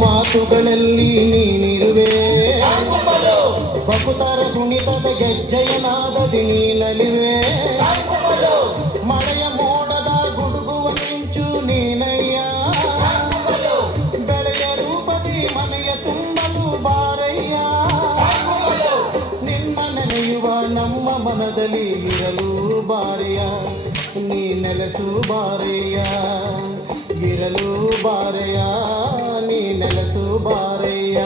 ಮಾತುಗಳಲ್ಲಿ ನೀನಿರುವೆ ಬಕುತರ ಕುಣಿತದ ಗೆಜ್ಜೆಯ ನಾದದಿ ನೀನಲಿವೆ ಮಳೆಯ ಮೋಡದ ಗುಡುಗುವ ಮಿಂಚು ನೀನಯ್ಯ ಬೆಳೆಯ ರೂಪದಿ ಮನೆಯ ತುಂಬಲು ಬಾರಯ್ಯ ನಿನ್ನ ನೆನೆಯುವ ನಮ್ಮ ಮನದಲ್ಲಿ ಇರಲು ಬಾರೆಯ ನೀ ನೆಲೆಸು ಬಾರೆಯ ಇರಲು ಬಾರೆಯ ನೀ ನೆಲೆಸು ಬಾರೆಯ